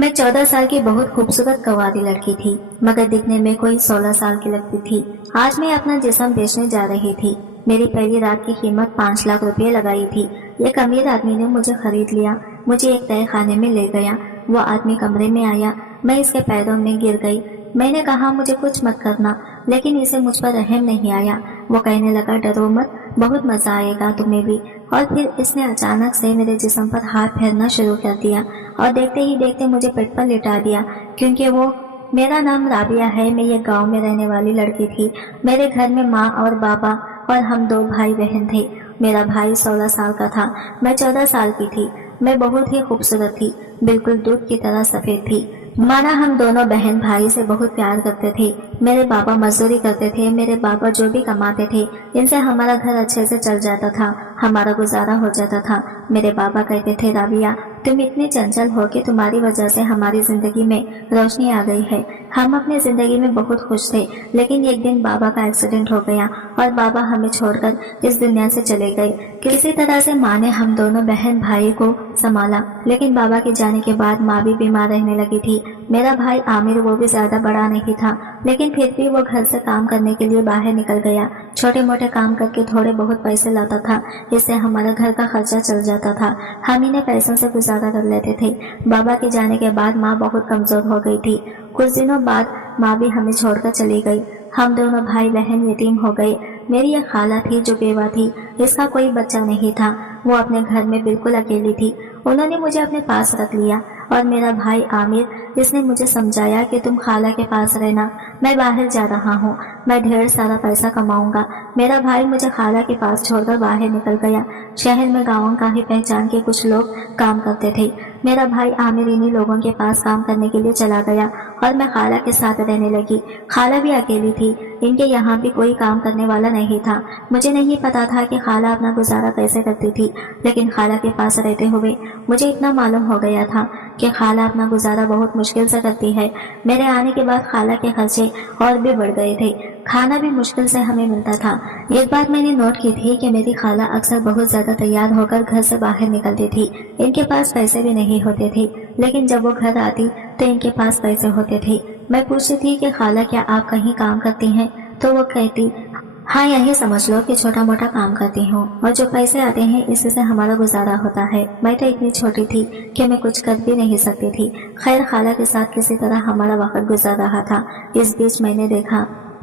मैं 14 साल की बहुत खूबसूरत कवारी लड़की थी, मगर दिखने में कोई 16 साल की लगती थी। आज मैं अपना जिस्म बेचने जा रही थी। मेरी पहली रात की कीमत 5 लाख रुपए लगाई थी। एक अमीर आदमी ने मुझे खरीद लिया, मुझे एक तय खाने में ले गया। वो आदमी कमरे में आया, मैं इसके पैरों में गिर गई। मैंने कहा मुझे कुछ मत करना, लेकिन इसे मुझ पर रहम नहीं आया। वो कहने लगा डरो मत, बहुत मजा आएगा तुम्हें भी। और फिर इसने अचानक से मेरे जिस्म पर हाथ फेरना शुरू कर दिया और देखते ही देखते मुझे पेट पर लिटा दिया। क्योंकि वो मेरा नाम राबिया है, मैं ये गांव में रहने वाली लड़की थी। मेरे घर में माँ और बाबा और हम 2 भाई बहन थे। मेरा भाई 16 साल का था, मैं 14 साल की थी। मैं बहुत ही खूबसूरत थी, बिल्कुल दूध की तरह सफेद थी। माना हम दोनों बहन भाई से बहुत प्यार करते थे। मेरे पापा मजदूरी करते थे, मेरे पापा जो भी कमाते थे इनसे हमारा घर अच्छे से चल जाता था, हमारा गुजारा हो जाता था। मेरे पापा कहते थे राबिया तुम इतनी चंचल हो कि तुम्हारी वजह से हमारी जिंदगी में रोशनी आ गई है। हम अपनी जिंदगी में बहुत खुश थे, लेकिन एक दिन बाबा का एक्सीडेंट हो गया और बाबा हमें छोड़कर इस दुनिया से चले गए। किसी तरह से माँ ने हम दोनों बहन भाई को संभाला, लेकिन बाबा के जाने के बाद माँ भी बीमार रहने लगी थी। मेरा भाई आमिर वो भी ज्यादा बड़ा नहीं था, लेकिन फिर भी वो घर से काम करने के लिए बाहर निकल गया। छोटे मोटे काम करके थोड़े बहुत पैसे लाता था, इससे हमारा घर का खर्चा चल जाता था। हम इन्हें पैसों से गुजारा कर लेते थे। बाबा के जाने के बाद माँ बहुत कमजोर हो गई थी। कुछ दिनों बाद माँ भी हमें छोड़कर चली गई। हम दोनों भाई बहन यतीम हो गए। मेरी एक खाला थी जो बेवा थी, इसका कोई बच्चा नहीं था। वो अपने घर में बिल्कुल अकेली थी। उन्होंने मुझे अपने पास रख लिया। और मेरा भाई आमिर, इसने मुझे समझाया कि तुम खाला के पास रहना, मैं बाहर जा रहा हूँ, मैं ढेर सारा पैसा कमाऊंगा। मेरा भाई मुझे खाला के पास छोड़कर बाहर निकल गया। शहर में गाँव का ही पहचान के कुछ लोग काम करते थे। मेरा भाई आमिर इन्हीं लोगों के पास काम करने के लिए चला गया और मैं खाला के साथ रहने लगी। खाला भी अकेली थी, इनके यहाँ भी कोई काम करने वाला नहीं था। मुझे नहीं पता था कि खाला अपना गुजारा कैसे करती थी, लेकिन खाला के पास रहते हुए मुझे इतना मालूम हो गया था कि खाला अपना गुजारा बहुत मुश्किल से करती है। मेरे आने के बाद खाला के खर्चे और भी बढ़ गए थे, खाना भी मुश्किल से हमें मिलता था। एक बात मैंने नोट की थी कि मेरी खाला अक्सर बहुत ज्यादा तैयार होकर घर से बाहर निकलती थी। इनके पास पैसे भी नहीं होते थे, लेकिन जब वो घर आती तो इनके पास पैसे होते थे। मैं पूछती थी कि खाला क्या आप कहीं काम करती हैं, तो वो कहती हाँ यही समझ लो कि छोटा मोटा काम करती हूँ और जो पैसे आते हैं इसी से हमारा गुजारा होता है। मैं तो इतनी छोटी थी कि मैं कुछ कर भी नहीं सकती थी। खैर खाला के साथ किसी तरह हमारा वक्त गुजर रहा था। इस बीच मैंने देखा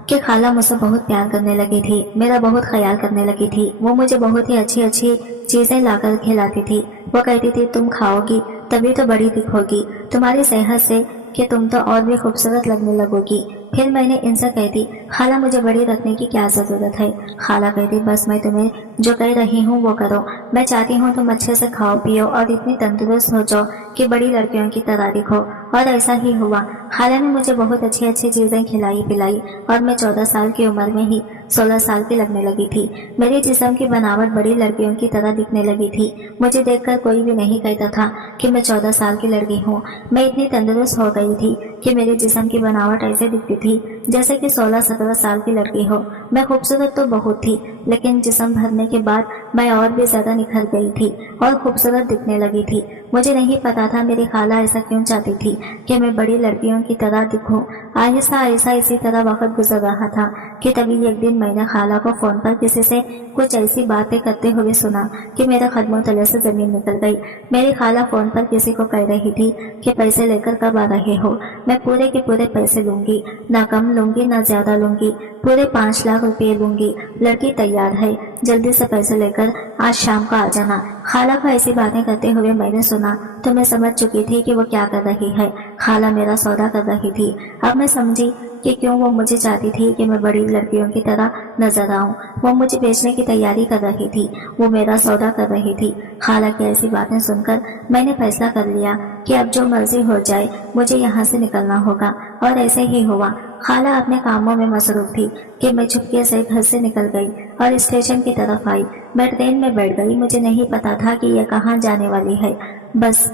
कि खाला मुझसे बहुत प्यार करने लगी थी, मेरा बहुत ख्याल करने लगी थी। वो मुझे बहुत ही अच्छी अच्छी चीजें लाकर खिलाती थी। वो कहती थी तुम खाओगी तभी तो बड़ी दिखोगी, तुम्हारी सेहत से कि तुम तो और भी खूबसूरत लगने लगोगी। फिर मैंने इनसे कहती खाला मुझे बड़ी रखने की क्या जरूरत है। खाला कहती बस मैं तुम्हें जो कह रही हूँ वो करो। मैं चाहती हूँ तुम अच्छे से खाओ पियो और इतनी तंदुरुस्त हो जाओ कि बड़ी लड़कियों की तरह दिखो। और ऐसा ही हुआ। खाला ने मुझे बहुत अच्छी अच्छी चीजें खिलाई पिलाई और मैं 14 साल की उम्र में ही 16 साल की लगने लगी थी। मेरे जिस्म की बनावट बड़ी लड़कियों की तरह दिखने लगी थी। मुझे देखकर कोई भी नहीं कहता था कि मैं 14 साल की लड़की हूँ। मैं इतनी तंदुरुस्त हो गई थी कि मेरे जिस्म की बनावट ऐसे दिखती थी जैसे कि 16-17 साल की लड़की हो। मैं खूबसूरत तो बहुत थी, लेकिन जिस्म भरने के बाद मैं और भी ज्यादा निखर गई थी और खूबसूरत दिखने लगी थी। मुझे नहीं पता था मेरी खाला ऐसा क्यों चाहती थी कि मैं बड़ी लड़कियों की तरह दिखूं। आहिस्ता आहिस्ता इसी तरह वक्त गुजर रहा था कि तभी एक दिन मैंने खाला को फोन पर किसी से कुछ ऐसी बातें करते हुए सुना कि मेरे कदमों तले से जमीन निकल गई। मेरी खाला फोन पर किसी को कह रही थी कि पैसे लेकर कब आ रहे हो, मैं पूरे के पूरे पैसे लूंगी, ना कम लूंगी ना ज्यादा लूंगी, पूरे 5 लाख रुपए लूंगी। लड़की तैयार है, जल्दी से पैसे लेकर आज शाम को आ जाना। खाला को ऐसी बातें करते हुए मैंने सुना तो मैं समझ चुकी थी कि वो क्या कर रही है। खाला मेरा सौदा कर रही थी। अब मैं समझी कि क्यों वो मुझे चाहती थी कि मैं बड़ी लड़कियों की तरह नजर आऊं। वो मुझे बेचने की तैयारी कर रही थी, वो मेरा सौदा कर रही थी। खाला की ऐसी बातें सुनकर मैंने फैसला कर लिया कि अब जो मर्जी हो जाए मुझे यहाँ से निकलना होगा। और ऐसे ही हुआ। खाला अपने कामों में मसरूफ थी कि मैं चुपके से घर से निकल गई और स्टेशन की तरफ आई। मैं ट्रेन में बैठ गई। मुझे नहीं पता था कि यह कहाँ जाने वाली है। बस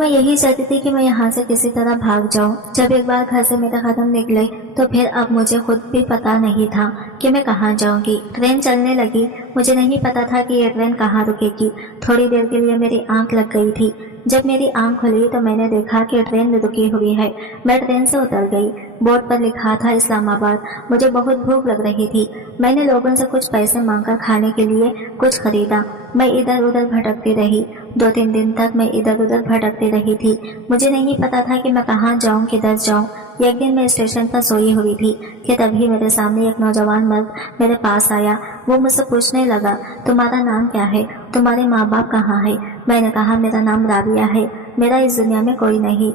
मैं यही चाहती थी कि मैं यहाँ से किसी तरह भाग जाऊं। जब एक बार घर से मेरे कदम निकले तो फिर अब मुझे खुद भी पता नहीं था कि मैं कहाँ जाऊंगी। ट्रेन चलने लगी, मुझे नहीं पता था कि ये ट्रेन कहाँ रुकेगी। थोड़ी देर के लिए मेरी आंख लग गई थी। जब मेरी आंख खुली तो मैंने देखा कि ट्रेन रुकी हुई है। मैं ट्रेन से उतर गई। बोर्ड पर लिखा था इस्लामाबाद। मुझे बहुत भूख लग रही थी। मैंने लोगों से कुछ पैसे मांगकर खाने के लिए कुछ खरीदा। मैं इधर उधर भटकती रही। 2-3 दिन तक मैं इधर उधर भटकती रही थी। मुझे नहीं पता था कि मैं कहाँ जाऊँ, किधर जाऊँ। एक दिन मैं स्टेशन पर सोई हुई थी कि तभी मेरे सामने एक नौजवान मर्द मेरे पास आया। वो मुझसे पूछने लगा, तुम्हारा नाम क्या है? तुम्हारे माँ बाप कहाँ है? मैंने कहा, मेरा नाम राबिया है। मेरा इस दुनिया में कोई नहीं।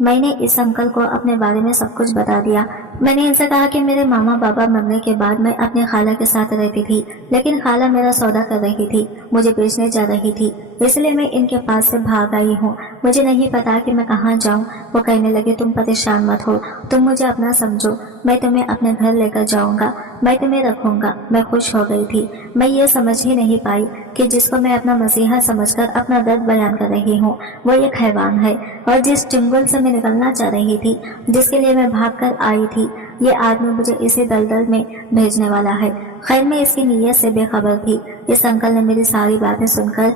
मैंने इस अंकल को अपने बारे में सब कुछ बता दिया। मैंने इनसे कहा कि मेरे मामा बाबा मरने के बाद मैं अपनी खाला के साथ रहती थी, लेकिन खाला मेरा सौदा कर रही थी, मुझे बेचने जा रही थी, इसलिए मैं इनके पास से भाग आई हूँ। मुझे नहीं पता कि मैं कहाँ जाऊँ। वो कहने लगे, तुम परेशान मत हो, तुम मुझे अपना समझो, मैं तुम्हें अपने घर लेकर जाऊँगा, मैं तुम्हें रखूँगा। मैं खुश हो गई थी। मैं ये समझ ही नहीं पाई कि जिसको मैं अपना मसीहा समझकर अपना दर्द बयान कर रही हूँ वो एक हैवान है, और जिस चुंगल से मैं निकलना चाह रही थी, जिसके लिए मैं भागकर आई थी, ये आदमी मुझे इसी दलदल में भेजने वाला है। खैर, मैं इसकी नीयत से बेखबर थी। इस अंकल ने मेरी सारी बातें सुनकर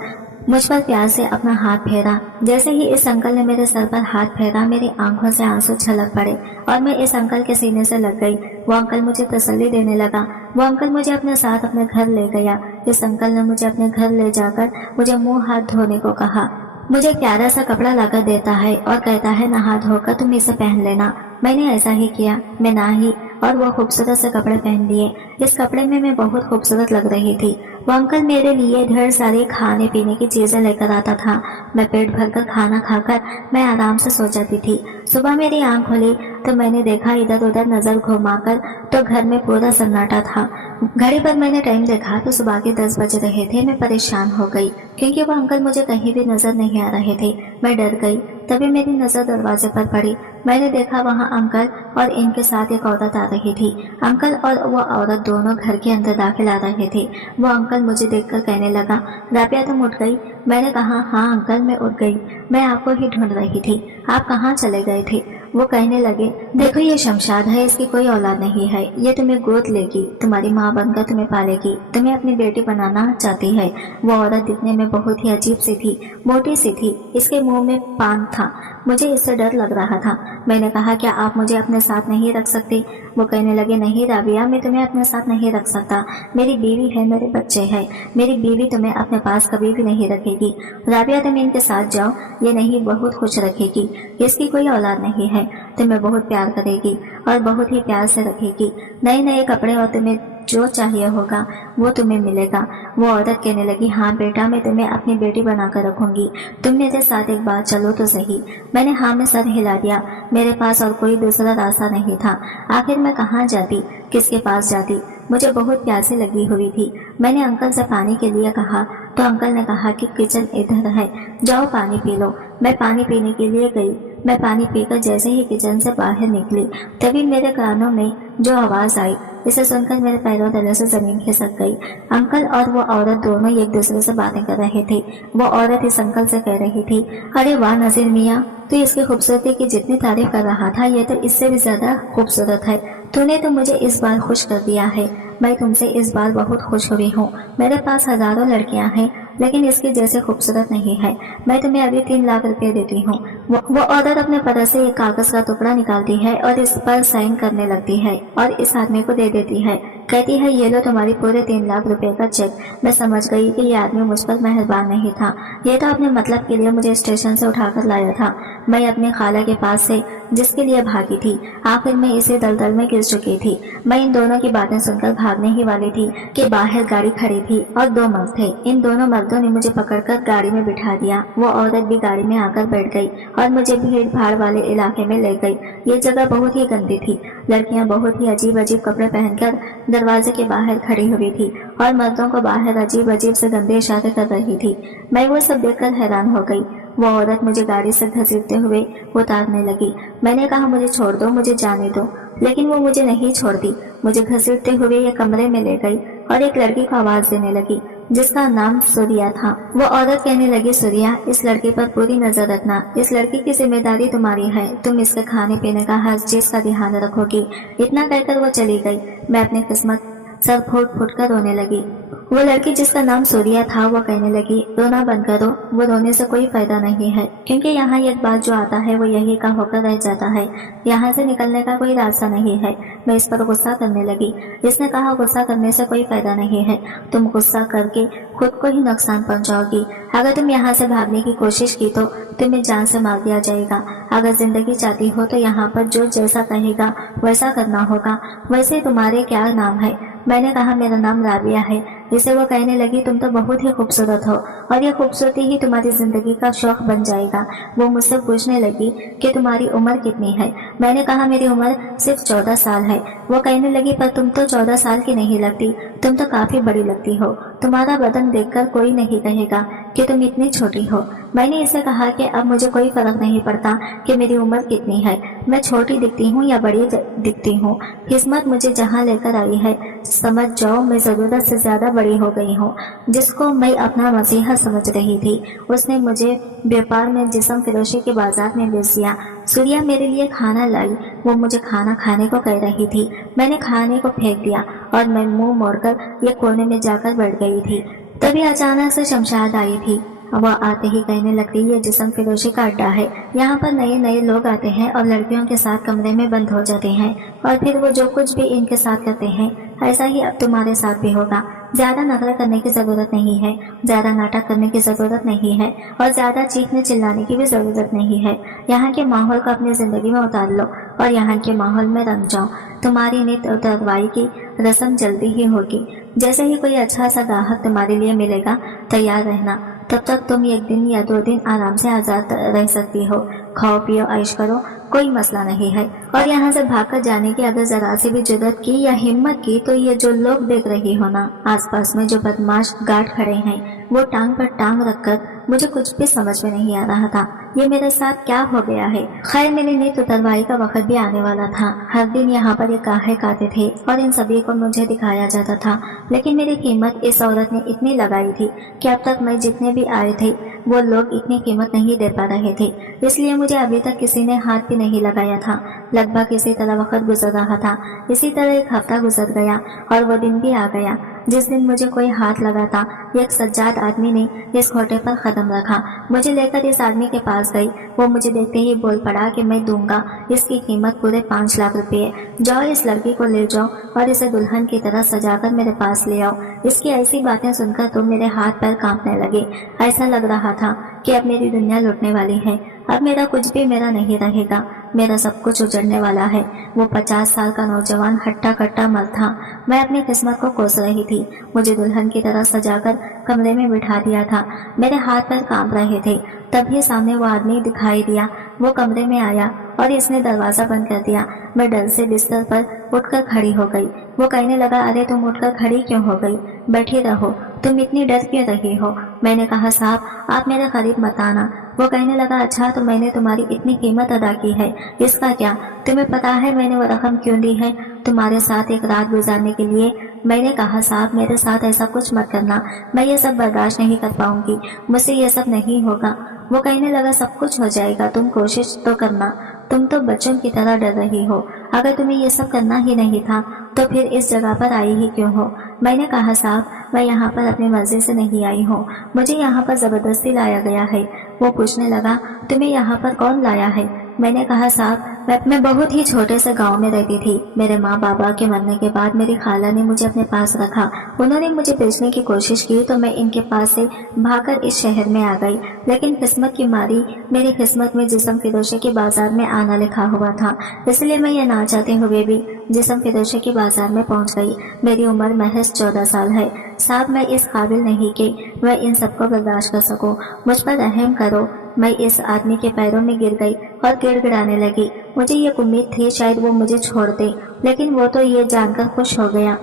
मुझ पर प्यार से अपना हाथ फेरा। जैसे ही इस अंकल ने मेरे सर पर हाथ फेरा, मेरी आंखों से आंसू छलक पड़े और मैं इस अंकल के सीने से लग गई। वो अंकल मुझे तसल्ली देने लगा। वो अंकल मुझे अपने साथ अपने घर ले गया। इस अंकल ने मुझे अपने घर ले जाकर मुझे मुंह हाथ धोने को कहा। मुझे प्यारा सा कपड़ा लाकर देता है और कहता है, नहा धोकर तुम इसे पहन लेना। मैंने ऐसा ही किया। मैं नहा और वो खूबसूरत से कपड़े पहन लिए। इस कपड़े में मैं बहुत खूबसूरत लग रही थी। वो अंकल मेरे लिए ढेर सारी खाने पीने की चीजें लेकर आता था। मैं पेट भरकर खाना खाकर मैं आराम से सो जाती थी। सुबह मेरी आंख खुली तो मैंने देखा इधर उधर नजर घुमाकर तो घर में पूरा सन्नाटा था। घड़ी पर मैंने टाइम देखा तो सुबह के 10 बज रहे थे। मैं परेशान हो गई क्योंकि वो अंकल मुझे कहीं भी नजर नहीं आ रहे थे। मैं डर गई। तभी मेरी नजर दरवाजे पर पड़ी। मैंने देखा वहाँ अंकल और इनके साथ एक औरत आ रही थी। अंकल और वो औरत दोनों घर के अंदर दाखिल आ रहे थे। वो अंकल मुझे देखकर कहने लगा, राबिया तुम उठ गई? मैंने कहा, हाँ अंकल मैं उठ गई। मैं आपको ही ढूंढ रही थी। आप कहाँ चले गए थे? वो कहने लगे, देखो ये शमशाद है, इसकी कोई औलाद नहीं है। ये तुम्हें गोद लेगी, तुम्हारी माँ बनकर तुम्हें पालेगी, तुम्हें अपनी बेटी बनाना चाहती है। वो औरत दिखने में बहुत ही अजीब सी थी, मोटी सी थी, इसके मुंह में पान था। मुझे इससे डर लग रहा था। मैंने कहा, क्या आप मुझे अपने साथ नहीं रख सकती? वो कहने लगे, नहीं राबिया, मैं तुम्हें अपने साथ नहीं रख सकता। मेरी बीवी है, मेरे बच्चे हैं। मेरी बीवी तुम्हें अपने पास कभी भी नहीं रखेगी। राबिया तुम इनके साथ जाओ, ये नहीं बहुत खुश रखेगी। इसकी कोई औलाद नहीं है। तुम्हें बहुत प्यार करेगी और बहुत ही प्यार से रखेगी। नए नए कपड़े और तुम्हें जो चाहिए होगा वो तुम्हें मिलेगा। वो औरत कहने लगी, हाँ बेटा, मैं तुम्हें अपनी बेटी बनाकर रखूंगी। तुम मेरे साथ एक बार चलो तो सही। मैंने हाँ में सर हिला दिया। मेरे पास और कोई दूसरा रास्ता नहीं था। आखिर मैं कहाँ जाती, किसके पास जाती? मुझे बहुत प्यासी लगी हुई थी। मैंने अंकल से पानी के लिए कहा तो अंकल ने कहा कि किचन इधर है, जाओ पानी पी लो। मैं पानी पीने के लिए गई। मैं पानी पीकर जैसे ही किचन से बाहर निकली तभी मेरे कानों में जो आवाज आई, इसे सुनकर मेरे पैरों तले से जमीन खिसक गई। अंकल और वो औरत दोनों एक दूसरे से बातें कर रहे थे। वो औरत इस अंकल से कह रही थी, अरे वाह नजीर मियाँ, तू इसकी खूबसूरती की जितनी तारीफ कर रहा था, ये तो इससे भी ज्यादा खूबसूरत है। तूने तो मुझे इस बार खुश कर दिया है। मैं तुमसे इस बार बहुत खुश हुई हूँ। मेरे पास हजारों लड़कियां हैं, लेकिन इसकी जैसे खूबसूरत नहीं है। मैं तुम्हें अभी 3 लाख रुपए देती हूँ। वो औरत अपने पर्स से एक कागज का टुकड़ा निकालती है और इस पर साइन करने लगती है और इस आदमी को दे देती है। कहती है, ये लो तुम्हारी पूरे 3 लाख रुपए का चेक। मैं समझ गई कि ये आदमी मुझ पर मेहरबान नहीं था। ये तो अपने मतलब के लिए मुझे स्टेशन से उठाकर लाया था। मैं अपनी खाला के पास से जिसके लिए भागी थी, आखिर में इसी दलदल में गिर चुकी थी। मैं इन दोनों की बातें सुनकर भागने ही वाली थी कि बाहर गाड़ी खड़ी थी और 2 मर्द थे। इन दोनों मर्दों ने मुझे पकड़कर गाड़ी में बिठा दिया। वो औरत भी गाड़ी में आकर बैठ गई और मुझे भीड़ भाड़ वाले इलाके में ले गई। ये जगह बहुत ही गंदी थी। लड़कियां बहुत ही अजीब अजीब कपड़े पहनकर दरवाजे के बाहर खड़ी हुई थी और मर्दों को बाहर अजीब अजीब से गंदे इशारे कर रही थी। मैं वो सब देखकर हैरान हो गई। वो औरत मुझे गाड़ी से घसीटते हुए उतारने लगी। मैंने कहा, मुझे छोड़ दो, मुझे जाने दो, लेकिन वो मुझे नहीं छोड़ती। मुझे घसीटते हुए ये कमरे में ले गई और एक लड़की को आवाज देने लगी जिसका नाम सूर्या था। वो औरत कहने लगी, सूर्या, इस लड़की पर पूरी नजर रखना। इस लड़की की जिम्मेदारी तुम्हारी है। तुम इसके खाने पीने का हर चीज का ध्यान रखोगी। इतना कहकर वो चली गई। मैं अपनी किस्मत सर फूट फूट कर रोने लगी। वो लड़की जिसका नाम सूर्या था वो कहने लगी, रोना बंद करो, वो रोने से कोई फायदा नहीं है, क्योंकि यहाँ एक बात जो आता है वो यही का होकर रह जाता है, यहाँ से निकलने का कोई रास्ता नहीं है। मैं इस पर गुस्सा करने लगी। इसने कहा, गुस्सा करने से कोई फायदा नहीं है, तुम गुस्सा करके खुद को ही नुकसान पहुंचाओगी। अगर तुम यहाँ से भागने की कोशिश की तो तुम्हें जान से मार दिया जाएगा। अगर जिंदगी चाहती हो तो यहाँ पर जो जैसा कहेगा वैसा करना होगा। वैसे तुम्हारे क्या नाम है? मैंने कहा, मेरा नाम राबिया है। इसे वो कहने लगी, तुम तो बहुत ही खूबसूरत हो और ये खूबसूरती ही तुम्हारी जिंदगी का शौक बन जाएगा। वो मुझसे पूछने लगी कि तुम्हारी उम्र कितनी है? मैंने कहा, मेरी उम्र सिर्फ 14 साल है। वो कहने लगी, पर तुम तो 14 साल की नहीं लगती, तुम तो काफी बड़ी लगती हो। तुम्हारा बदन देखकर कोई नहीं कहेगा कि तुम इतनी छोटी हो। मैंने इसे कहा कि अब मुझे कोई फर्क नहीं पड़ता कि मेरी उम्र कितनी है, मैं छोटी दिखती हूँ या बड़ी दिखती हूँ। किस्मत मुझे जहाँ लेकर आई है समझ जाओ मैं जरूरत से ज्यादा बड़ी हो गई हूँ। जिसको मैं अपना मसीहा समझ रही थी उसने मुझे व्यापार में जिस्म फिरोशी के बाजार में बेच दिया। सूर्या मेरे लिए खाना लाई, वो मुझे खाना खाने को कह रही थी। मैंने खाने को फेंक दिया और मैं मुंह मोड़कर एक कोने में जाकर बैठ गई थी। तभी अचानक से शमशाद आई थी। वह आते ही कहने लगती, ये जिस्म फिरोशी का अड्डा है, यहाँ पर नए नए लोग आते हैं और लड़कियों के साथ कमरे में बंद हो जाते हैं और फिर वो जो कुछ भी इनके साथ करते हैं ऐसा ही अब तुम्हारे साथ भी होगा। ज्यादा नखरा करने की जरूरत नहीं है, ज्यादा नाटक करने की जरूरत नहीं है और ज्यादा चीखने चिल्लाने की भी जरूरत नहीं है। यहाँ के माहौल को अपनी जिंदगी में उतार लो और यहाँ के माहौल में रंग जाओ। तुम्हारी नित्य उतरवाई की रस्म जल्दी ही होगी। जैसे ही कोई अच्छा सा ग्राहक तुम्हारे लिए मिलेगा तैयार रहना, तब तक तुम 1 दिन या 2 दिन आराम से आजाद रह सकती हो। खाओ पियो ऐश करो, कोई मसला नहीं है। और यहाँ से भागकर जाने की अगर जरा सी भी जरूरत की या हिम्मत की तो ये जो लोग देख रही हो ना आसपास में जो बदमाश गार्ड खड़े हैं वो टांग पर टांग रखकर, मुझे कुछ भी समझ में नहीं आ रहा था ये मेरे साथ क्या हो गया है। खैर मेरी नित्य उतरवाई का वक्त भी आने वाला था। हर दिन यहाँ पर ये गाहक आते थे और इन सभी को मुझे दिखाया जाता था, लेकिन मेरी कीमत इस औरत ने इतनी लगाई थी कि अब तक मैं जितने भी आए थे वो लोग इतनी कीमत नहीं दे पा रहे थे, इसलिए मुझे अभी तक किसी ने हाथ भी नहीं लगाया था। लगभग इसी तरह वक्त गुजर रहा था। इसी तरह 1 हफ्ता गुजर गया और वो दिन भी आ गया जिस दिन मुझे कोई हाथ लगाता। एक सज्जाद आदमी ने इस खोटे पर कदम रखा, मुझे लेकर इस आदमी के पास गई। वो मुझे देखते ही बोल पड़ा कि मैं दूंगा इसकी कीमत पूरे 5 लाख रुपए। जाओ इस लड़की को ले जाओ और इसे दुल्हन की तरह सजाकर मेरे पास ले आओ। इसकी ऐसी बातें सुनकर तो मेरे हाथ पैर कांपने लगे। ऐसा लग रहा था कि अब मेरी दुनिया लुटने वाली है, अब मेरा कुछ भी मेरा नहीं रहेगा, मेरा सब कुछ उजड़ने वाला है। वो 50 साल का नौजवान हट्टा कट्टा मर्द था। मैं अपनी किस्मत को कोस रही थी। मुझे दुल्हन की तरह सजाकर कमरे में बिठा दिया था। मेरे हाथ पैर कांप रहे थे। तभी सामने वो आदमी दिखाई दिया। वो कमरे में आया और इसने दरवाजा बंद कर दिया। मैं डर से बिस्तर पर उठकर खड़ी हो गई। वो कहने लगा, अरे तुम उठकर खड़ी क्यों हो गई? बैठी रहो, तुम इतनी डर क्यों रही हो? मैंने कहा, साहब आप मेरे करीब मत आना। वो कहने लगा, अच्छा तो मैंने तुम्हारी इतनी कीमत अदा की है, इसका क्या? तुम्हें पता है मैंने वो रकम क्यों दी है? तुम्हारे साथ एक रात गुजारने के लिए। मैंने कहा, साहब मेरे साथ ऐसा कुछ मत करना, मैं ये सब बर्दाश्त नहीं कर पाऊंगी, मुझसे ये सब नहीं होगा। वो कहने लगा, सब कुछ हो जाएगा, तुम कोशिश तो करना, तुम तो बच्चों की तरह डर रही हो। अगर तुम्हें ये सब करना ही नहीं था तो फिर इस जगह पर आई ही क्यों हो? मैंने कहा, साहब मैं यहाँ पर अपनी मर्जी से नहीं आई हूँ, मुझे यहाँ पर जबरदस्ती लाया गया है। वो पूछने लगा, तुम्हें यहाँ पर कौन लाया है? मैंने कहा, साहब मैं बहुत ही छोटे से गांव में रहती थी। मेरे माँ बाबा के मरने के बाद मेरी खाला ने मुझे अपने पास रखा। उन्होंने मुझे बेचने की कोशिश की तो मैं इनके पास से भागकर इस शहर में आ गई, लेकिन किस्मत की मारी मेरी किस्मत में जिस्म फिरोशी के बाजार में आना लिखा हुआ था, इसलिए मैं ये ना चाहते हुए भी जिस्म फिरोशी के बाजार में पहुंच गई। मेरी उम्र महज 14 साल है। साहब मैं इस काबिल नहीं कि मैं इन सबको बर्दाश्त कर सकूं, मुझ पर रहम करो। मैं इस आदमी के पैरों में गिर गई और गिड़गिड़ाने लगी। मुझे ये उम्मीद थी शायद वो मुझे छोड़ दे, लेकिन वो तो ये जानकर खुश हो गया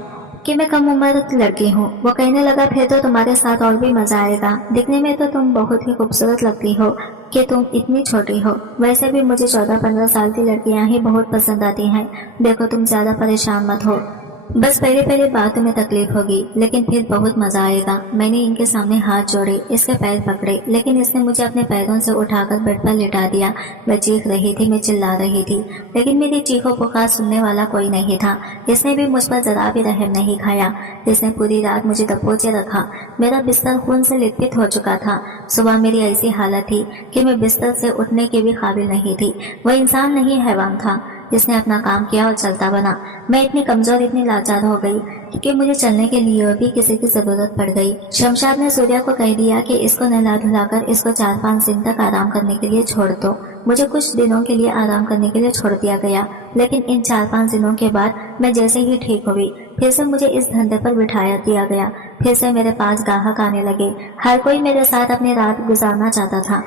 कि मैं कम उम्र की लड़की हूँ। वो कहने लगा, फिर तो तुम्हारे साथ और भी मजा आएगा, दिखने में तो तुम बहुत ही खूबसूरत लगती हो कि तुम इतनी छोटी हो। वैसे भी मुझे 14-15 साल की लड़कियां ही बहुत पसंद आती हैं। देखो तुम ज्यादा परेशान मत हो, बस पहले पहले बातों में तकलीफ होगी, लेकिन फिर बहुत मजा आएगा। मैंने इनके सामने हाथ जोड़े, इसके पैर पकड़े, लेकिन इसने मुझे अपने पैरों से उठाकर बेड पर लिटा दिया। मैं चीख रही थी, मैं चिल्ला रही थी, लेकिन मेरी चीखों पुकार सुनने वाला कोई नहीं था। इसने भी मुझ पर जरा भी रहम नहीं खाया। इसने पूरी रात मुझे दबोचे रखा। मेरा बिस्तर खून से लिपट हो चुका था। सुबह मेरी ऐसी हालत थी कि मैं बिस्तर से उठने के भी काबिल नहीं थी। वो इंसान नहीं, हैवान था। इसने अपना काम किया और चलता बना। मैं इतनी कमजोर, इतनी लाचार हो गई कि मुझे चलने के लिए भी किसी की जरूरत पड़ गई। शमशाद ने सूर्या को कह दिया कि इसको नहला धुलाकर इसको 4-5 दिन तक आराम करने के लिए छोड़ दो। मुझे कुछ दिनों के लिए आराम करने के लिए छोड़ दिया गया, लेकिन इन 4-5 दिनों के बाद मैं जैसे ही ठीक हुई, फिर से मुझे इस धंधे पर बिठाया दिया गया। फिर से मेरे पास ग्राहक आने लगे। हर कोई मेरे साथ अपनी रात गुजारना चाहता था।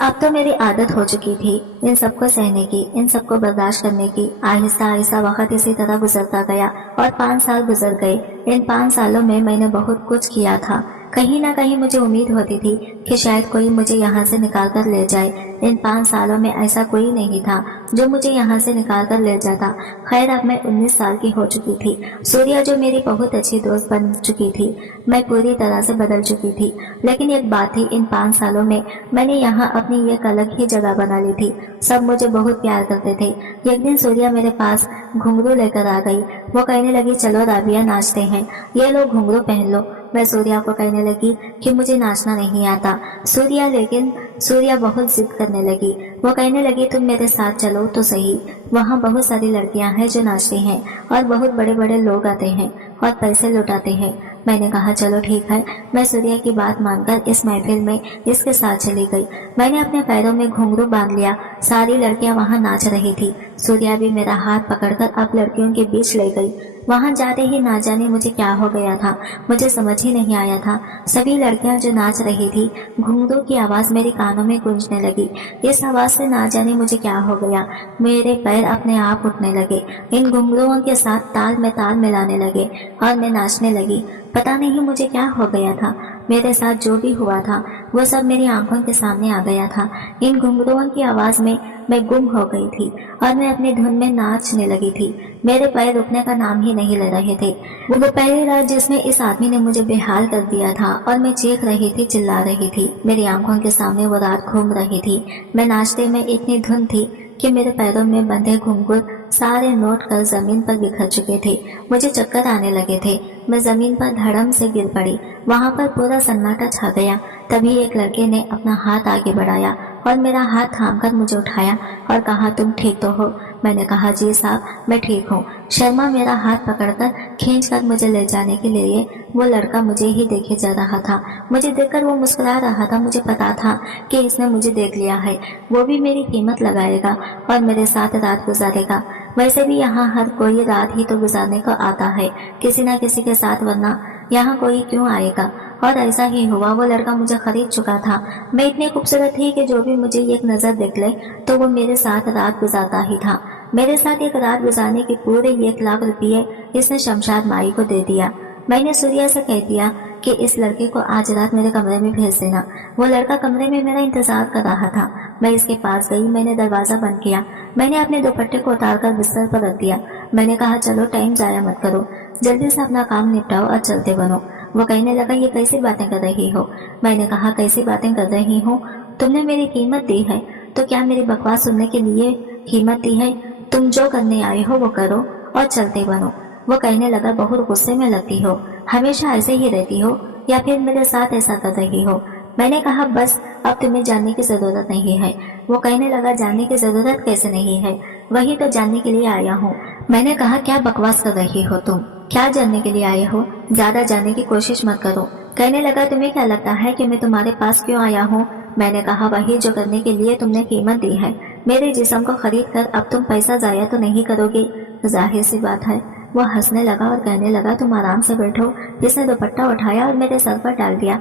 अब तो मेरी आदत हो चुकी थी इन सबको सहने की, इन सबको बर्दाश्त करने की। आहिस्ता आहिस्ता वक्त इसी तरह गुजरता गया और 5 साल गुजर गए। इन 5 सालों में मैंने बहुत कुछ किया था। कहीं ना कहीं मुझे उम्मीद होती थी कि शायद कोई मुझे यहाँ से निकाल कर ले जाए। इन 5 सालों में ऐसा कोई नहीं था जो मुझे यहाँ से निकाल कर ले जाता। खैर, अब मैं 19 साल की हो चुकी थी। सूर्या जो मेरी बहुत अच्छी दोस्त बन चुकी थी, मैं पूरी तरह से बदल चुकी थी। लेकिन एक बात थी, इन 5 सालों में मैंने यहाँ अपनी एक अलग ही जगह बना ली थी। सब मुझे बहुत प्यार करते थे। एक दिन सूर्या मेरे पास घुंघरू लेकर आ गई। वो कहने लगी, चलो राबिया नाचते हैं, ये लो घुंघरू पहन लो। मैं सूर्या को कहने लगी कि मुझे नाचना नहीं आता। सूर्या बहुत जिद करने लगी। वो कहने लगी, तुम मेरे साथ चलो तो सही। वहाँ बहुत सारी लड़कियां हैं जो नाचती हैं और बहुत बड़े बड़े लोग आते हैं और पैसे लुटाते हैं। मैंने कहा, चलो ठीक है। मैं सूर्या की बात मानकर इस महफिल में इसके साथ चली गई। मैंने अपने पैरों में घुंघरू बांध लिया। सारी लड़कियां वहाँ नाच रही थी। सूर्या भी मेरा हाथ पकड़कर अब लड़कियों के बीच ले गई। वहाँ जाते ही ना जाने मुझे क्या हो गया था, मुझे समझ ही नहीं आया था। सभी लड़कियां जो नाच रही थी, घुंघरू की आवाज मेरे कानों में गूंजने लगी। इस आवाज से ना जाने मुझे क्या हो गया, मेरे पैर अपने आप उठने लगे। इन घुंघरुओं के साथ ताल में ताल मिलाने लगे और मैं नाचने लगी। पता नहीं मुझे क्या हो गया था। मेरे साथ जो भी हुआ था वो सब मेरी आंखों के सामने आ गया था। इन घुंघरुओं की आवाज में मैं गुम हो गई थी और मैं अपनी धुन में नाचने लगी थी। मेरे पैर रुकने का नाम ही नहीं ले रहे थे। वो पहली रात जिसमें इस आदमी ने मुझे बेहाल कर दिया था और मैं चीख रही थी, चिल्ला रही थी। मेरी आंखों के सामने वो रात घूम रही थी। मैं नाचते में इतनी धुन थी कि मेरे पैरों में बंधे घुंघरू सारे नोट कर जमीन पर बिखर चुके थे। मुझे चक्कर आने लगे थे। मैं जमीन पर धड़म से गिर पड़ी। वहां पर पूरा सन्नाटा छा गया। तभी एक लड़के ने अपना हाथ आगे बढ़ाया और मेरा हाथ थामकर मुझे उठाया और कहा, तुम ठीक तो हो? मैंने कहा, जी साहब, मैं ठीक हूँ। शर्मा मेरा हाथ पकड़कर खींचकर मुझे ले जाने के लिए वो लड़का मुझे ही देखे जा रहा था। मुझे देखकर वो मुस्कुरा रहा था। मुझे पता था कि इसने मुझे देख लिया है, वो भी मेरी कीमत लगाएगा और मेरे साथ रात गुजारेगा। वैसे भी यहाँ हर कोई रात ही तो गुजारने को आता है, किसी न किसी के साथ, वरना यहाँ कोई क्यों आएगा। और ऐसा ही हुआ। वो लड़का मुझे खरीद चुका था। मैं इतनी खूबसूरत थी कि जो भी मुझे एक नजर देख ले तो वो मेरे साथ रात गुजारता ही था। मेरे साथ एक रात गुजारने के पूरे 1 लाख रुपये इसने शमशाद माई को दे दिया। मैंने सूर्या से कह दिया कि इस लड़के को आज रात मेरे कमरे में भेज देना। वो लड़का कमरे में मेरा इंतजार कर रहा था। मैं इसके पास गई। मैंने दरवाजा बंद किया। मैंने अपने दुपट्टे को उतारकर बिस्तर पर रख दिया। मैंने कहा, चलो टाइम जाया मत करो, जल्दी से अपना काम निपटाओ और चलते बनो। वो कहने लगा, ये कैसी बातें कर रही हो? मैंने कहा, कैसी बातें कर रही हूँ? तुमने मेरी कीमत दी है तो क्या मेरी बकवास सुनने के लिए कीमत दी है? तुम जो करने आए हो वो करो और चलते बनो। वो कहने लगा, बहुत गुस्से में लगती हो, हमेशा ऐसे ही रहती हो या फिर मेरे साथ ऐसा कर रही हो? मैंने कहा, बस अब तुम्हें जानने की जरूरत नहीं है। वो कहने लगा, जानने की जरूरत कैसे नहीं है? वही तो जानने के लिए आया हूँ। मैंने कहा, क्या बकवास कर रही हो तुम? क्या जानने के लिए आए हो? ज्यादा जानने की कोशिश मत करो। कहने लगा, तुम्हें क्या लगता है कि मैं तुम्हारे पास क्यों आया हूँ? मैंने कहा, वही जो करने के लिए तुमने कीमत दी है। मेरे जिस्म को खरीद कर अब तुम पैसा जाया तो नहीं करोगे? जाहिर सी बात है। वो हंसने लगा और कहने लगा, तुम आराम से बैठो। जिसने दुपट्टा उठाया और मेरे सर पर डाल दिया।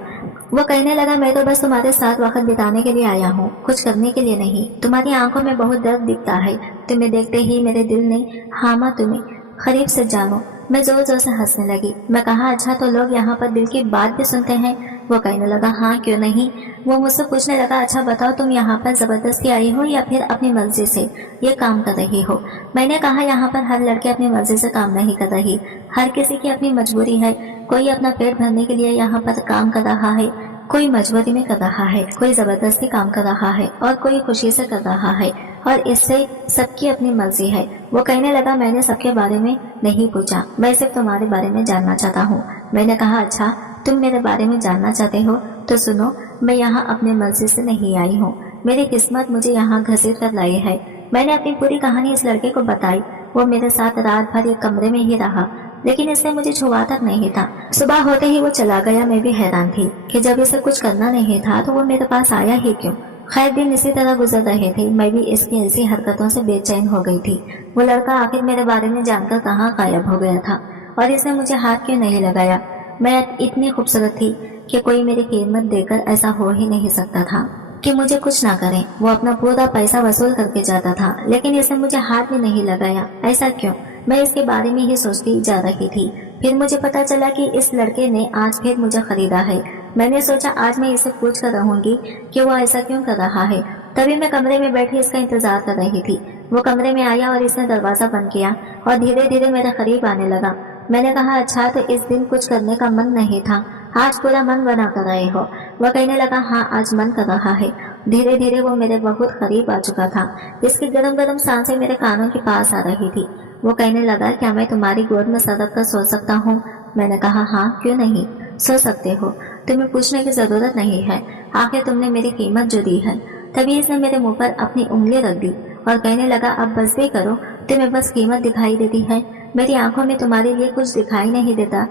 वो कहने लगा, मैं तो बस तुम्हारे साथ वक्त बिताने के लिए आया हूँ, कुछ करने के लिए नहीं। तुम्हारी आंखों में बहुत दर्द दिखता है। तुम्हें देखते ही मेरे दिल ने हामा तुम्हें, करीब से जानो। मैं जोर जोर से हंसने लगी। मैं कहा, अच्छा तो लोग यहाँ पर दिल की बात भी सुनते हैं? वो कहने लगा हाँ क्यों नहीं। वो मुझसे पूछने लगा अच्छा बताओ तुम यहाँ पर जबरदस्ती आई हो या फिर अपनी मर्जी से ये काम कर रही हो। मैंने कहा यहाँ पर हर लड़की अपनी मर्जी से काम नहीं कर रही, हर किसी की अपनी मजबूरी है। कोई अपना पेट भरने के लिए यहाँ पर काम कर रहा है, कोई मजबूरी में कर रहा है, कोई जबरदस्ती काम कर रहा है और कोई खुशी से कर रहा है, और इससे सबकी अपनी मर्जी है। वो कहने लगा मैंने सबके बारे में नहीं पूछा, मैं सिर्फ तुम्हारे बारे में जानना चाहता हूँ। मैंने कहा अच्छा तुम मेरे बारे में जानना चाहते हो तो सुनो, मैं यहाँ अपनी मर्जी से नहीं आई हूँ, मेरी किस्मत मुझे यहाँ घसीट कर लाई है। मैंने अपनी पूरी कहानी इस लड़के को बताई। वो मेरे साथ रात भर एक कमरे में ही रहा, लेकिन इसने मुझे छुआ तक नहीं था। सुबह होते ही वो चला गया। मैं भी हैरान थी कि जब इसे कुछ करना नहीं था तो वो मेरे पास आया ही क्यों। खैर दिन इसी तरह गुजर रहे थे। मैं भी इसकी ऐसी हरकतों से बेचैन हो गई थी। वो लड़का आखिर मेरे बारे में जानकर कहाँ गायब हो गया था और इसने मुझे हाथ क्यों नहीं लगाया। मैं इतनी खूबसूरत थी कि कोई मेरी कीमत देकर ऐसा हो ही नहीं सकता था कि मुझे कुछ ना करे। वो अपना पूरा पैसा वसूल करके जाता था, लेकिन इसने मुझे हाथ भी नहीं लगाया। ऐसा क्यों? मैं इसके बारे में ही सोचती जा रही थी। फिर मुझे पता चला कि इस लड़के ने आज फिर मुझे खरीदा है। मैंने सोचा आज मैं इसे पूछ कर रहूंगी कि वो ऐसा क्यों कर रहा है। तभी मैं कमरे में बैठी इसका इंतजार कर रही थी। वो कमरे में आया और इसने दरवाजा बंद किया और धीरे धीरे मेरे करीब आने लगा। मैंने कहा अच्छा तो इस दिन कुछ करने का मन नहीं था, आज पूरा मन बना कर रहे हो। वह कहने लगा हाँ आज मन कर रहा है। धीरे धीरे वो मेरे बहुत करीब आ चुका था। इसकी गरम गरम सांसें मेरे कानों के पास आ रही थी। वो कहने लगा क्या मैं तुम्हारी गोद में सड़क कर सो सकता हूँ। मैंने कहा हाँ क्यों नहीं, सो सकते हो, तुम्हें पूछने की जरूरत नहीं है, आखिर तुमने मेरी कीमत जो दी है। तभी इसने मेरे मुंह पर अपनी उंगली रख दी और कहने लगा अब बस भी करो, तुम्हें बस कीमत दिखाई देती है, मेरी आंखों में तुम्हारे लिए कुछ दिखाई नहीं देता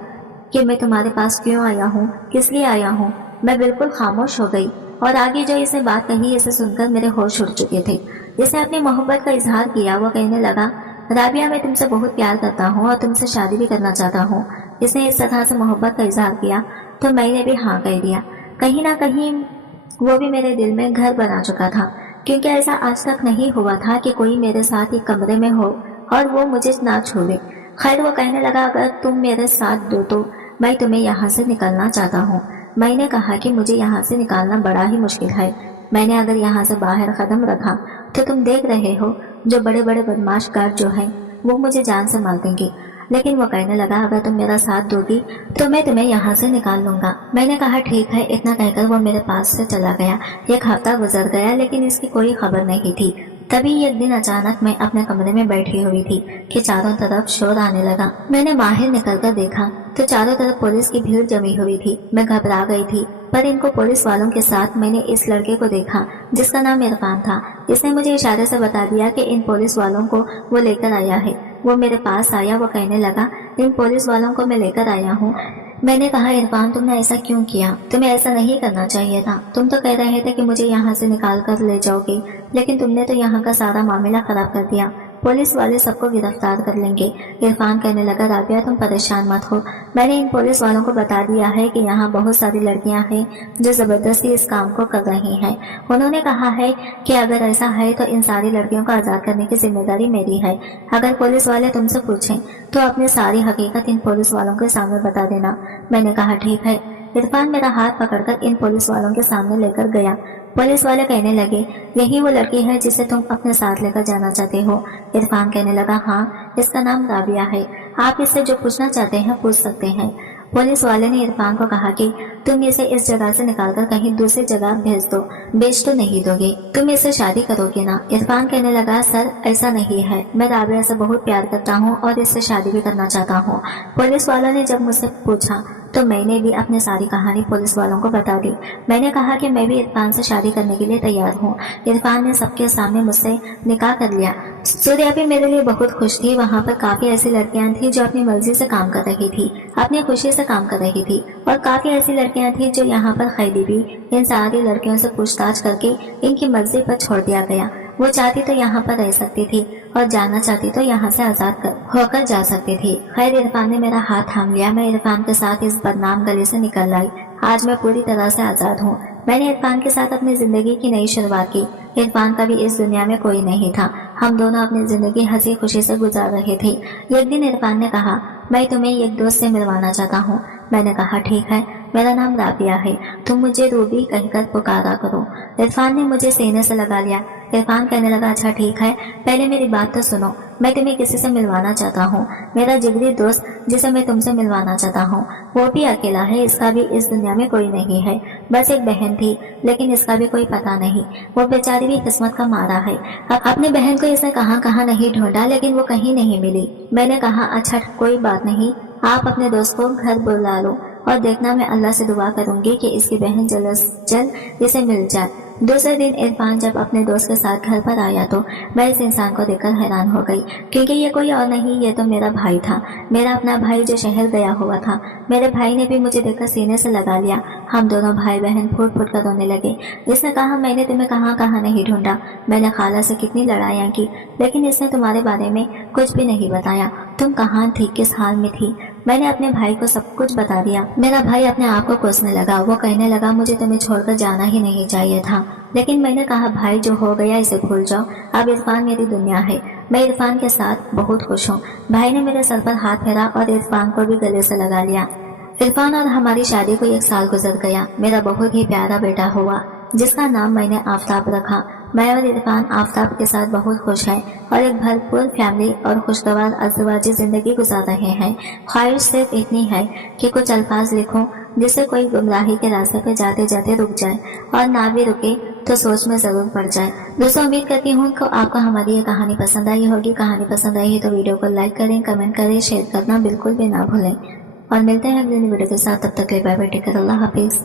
कि मैं तुम्हारे पास क्यों आया हूँ, किस लिए आया हूँ। मैं बिल्कुल खामोश हो गई और आगे जो इसने बात कही इसे सुनकर मेरे होश उड़ चुके थे। इसने अपनी मोहब्बत का इजहार किया। वो कहने लगा राबिया मैं तुमसे बहुत प्यार करता हूँ और तुमसे शादी भी करना चाहता हूँ। इसने इस तरह से मोहब्बत का इजहार किया तो मैंने भी हाँ कह दिया। कहीं ना कहीं वो भी मेरे दिल में घर बना चुका था, क्योंकि ऐसा आज तक नहीं हुआ था कि कोई मेरे साथ एक कमरे में हो और वो मुझे ना छूए। खैर वो कहने लगा अगर तुम मेरे साथ दो तो मैं तुम्हें यहाँ से निकलना चाहता हूँ। मैंने कहा कि मुझे यहाँ से निकालना बड़ा ही मुश्किल है। मैंने अगर यहाँ से बाहर कदम रखा तो तुम देख रहे हो जो बड़े बड़े बदमाश गार्ड जो हैं वो मुझे जान से मार देंगे। लेकिन वो कहने लगा अगर तुम मेरा साथ दोगी तो मैं तुम्हें यहाँ से निकाल लूंगा। मैंने कहा ठीक है। इतना कहकर वो मेरे पास से चला गया। एक हफ्ता गुजर गया लेकिन इसकी कोई खबर नहीं थी। तभी एक दिन अचानक मैं अपने कमरे में बैठी हुई थी कि चारों तरफ शोर आने लगा। मैंने बाहर निकलकर देखा तो चारों तरफ पुलिस की भीड़ जमी हुई थी। मैं घबरा गई थी, पर इनको पुलिस वालों के साथ मैंने इस लड़के को देखा जिसका नाम इरफान था। इसने मुझे इशारे से बता दिया कि इन पुलिस वालों को वो लेकर आया है। वो मेरे पास आया। वो कहने लगा इन पुलिस वालों को मैं लेकर आया हूँ। मैंने कहा इरफान तुमने ऐसा क्यों किया, तुम्हें ऐसा नहीं करना चाहिए था। तुम तो कह रहे थे कि मुझे यहाँ से निकाल कर ले जाओगे, लेकिन तुमने तो यहाँ का सारा मामला खराब कर दिया। पुलिस वाले सबको गिरफ्तार कर लेंगे। इरफान कहने लगा राबिया तुम परेशान मत हो, मैंने इन पुलिस वालों को बता दिया है कि यहाँ बहुत सारी लड़कियाँ हैं जो जबरदस्ती इस काम को कर रही हैं। उन्होंने कहा है कि अगर ऐसा है तो इन सारी लड़कियों को आज़ाद करने की जिम्मेदारी मेरी है। अगर पुलिस वाले तुमसे पूछें तो अपनी सारी हकीकत इन पुलिस वालों के सामने बता देना। मैंने कहा ठीक है। इरफान मेरा हाथ पकड़कर इन पुलिस वालों के सामने लेकर गया। पुलिस वाले कहने लगे यही वो लड़की है जिसे तुम अपने साथ लेकर जाना चाहते हो। इरफान कहने लगा हाँ इसका नाम राबिया है, आप इससे जो पूछना चाहते हैं पूछ सकते हैं। पुलिस वाले ने इरफान को कहा कि तुम इसे इस जगह से निकालकर कहीं दूसरी जगह भेज दो, बेच तो नहीं दोगे, तुम इससे शादी करोगे ना। इरफान कहने लगा सर ऐसा नहीं है, मैं राबिया से बहुत प्यार करता हूँ और इससे शादी भी करना चाहता हूँ। पुलिस वालों ने जब मुझसे पूछा तो मैंने भी अपनी सारी कहानी पुलिस वालों को बता दी। मैंने कहा कि मैं भी इरफान से शादी करने के लिए तैयार हूँ। इरफान ने सबके सामने मुझसे निकाह कर लिया। सूर्या भी मेरे लिए बहुत खुश थी। वहाँ पर काफी ऐसी लड़कियां थी जो अपनी मर्जी से काम कर रही थी, अपनी खुशी से काम कर रही थी, और काफी ऐसी लड़कियां थी जो यहाँ पर कैदी भी। इन सारी लड़कियों से पूछताछ करके इनकी मर्जी पर छोड़ दिया गया। वो चाहती तो यहाँ पर रह सकती थी और जाना चाहती तो यहाँ से आजाद होकर जा सकती थी। खैर इरफान ने मेरा हाथ थाम लिया। मैं इरफान के साथ इस बदनाम गली से निकल आई। आज मैं पूरी तरह से आजाद हूँ। मैंने इरफान के साथ अपनी जिंदगी की नई शुरुआत की। इरफान का भी इस दुनिया में कोई नहीं था। हम दोनों अपनी जिंदगी हंसी खुशी से गुजार रहे थे। एक दिन इरफान ने कहा मैं तुम्हें एक दोस्त से मिलवाना चाहता हूँ। मैंने कहा ठीक है। मेरा नाम राबिया है, तुम मुझे रूबी कहकर पुकारा करो। इरफान ने मुझे सीने से लगा लिया। इरफान कहने लगा, अच्छा ठीक है, पहले मेरी बात तो सुनो, मैं तुम्हें किसी से मिलवाना चाहता हूँ। मेरा जिगरी दोस्त जिसे मैं तुमसे मिलवाना चाहता हूँ वो भी अकेला है, इसका भी इस दुनिया में कोई नहीं है। बस एक बहन थी, लेकिन इसका भी कोई पता नहीं, वो बेचारी भी किस्मत का मारा है। अपनी बहन को इसने कहाँ कहाँ नहीं ढूंढा, लेकिन वो कहीं नहीं मिली। मैंने कहा, अच्छा कोई बात नहीं, आप अपने दोस्त को घर बुला लो और देखना, मैं अल्लाह से दुआ करूंगी कि इसकी बहन जल्द से जल्द इसे मिल जाए। दूसरे दिन इरफान जब अपने दोस्त के साथ घर पर आया तो मैं इस इंसान को देखकर हैरान हो गई, क्योंकि ये कोई और नहीं, ये तो मेरा भाई था, मेरा अपना भाई जो शहर गया हुआ था। मेरे भाई ने भी मुझे देखकर सीने से लगा लिया। हम दोनों भाई बहन फूट फूट कर रोने लगे। इसने कहा, मैंने तुम्हें कहाँ कहाँ नहीं ढूंढा, मैंने खाला से कितनी लड़ाइयाँ की, लेकिन इसने तुम्हारे बारे में कुछ भी नहीं बताया। तुम कहाँ थी, किस हाल में थी? मैंने अपने भाई को सब कुछ बता दिया। मेरा भाई अपने आप को कोसने लगा। वो कहने लगा, मुझे तुम्हें छोड़कर जाना ही नहीं चाहिए था। लेकिन मैंने कहा, भाई जो हो गया इसे भूल जाओ, अब इरफान मेरी दुनिया है, मैं इरफान के साथ बहुत खुश हूँ। भाई ने मेरे सर पर हाथ फेरा और इरफान को भी गले से लगा लिया। इरफान और हमारी शादी को 1 साल गुजर गया। मेरा बहुत ही प्यारा बेटा हुआ, जिसका नाम मैंने आफताब रखा। मैं और इरफान आफताब के साथ बहुत खुश हैं और एक भरपूर फैमिली और खुशगवार अज़वाजी जिंदगी गुजार रहे हैं। ख्वाहिश सिर्फ इतनी है कि कुछ अल्फाज लिखूं जिससे कोई गुमराही के रास्ते पे जाते जाते रुक जाए, और ना भी रुके तो सोच में जरूर पड़ जाए। दोस्तों, उम्मीद करती हूँ कि आपको हमारी ये कहानी पसंद आई होगी। कहानी पसंद आई है तो वीडियो को लाइक करें, कमेंट करें, शेयर करना बिल्कुल भी ना भूलें, और मिलते हैं अगली वीडियो के साथ। तब तक के लिए बाय बाय, टेक केयर, अल्लाह हाफिज।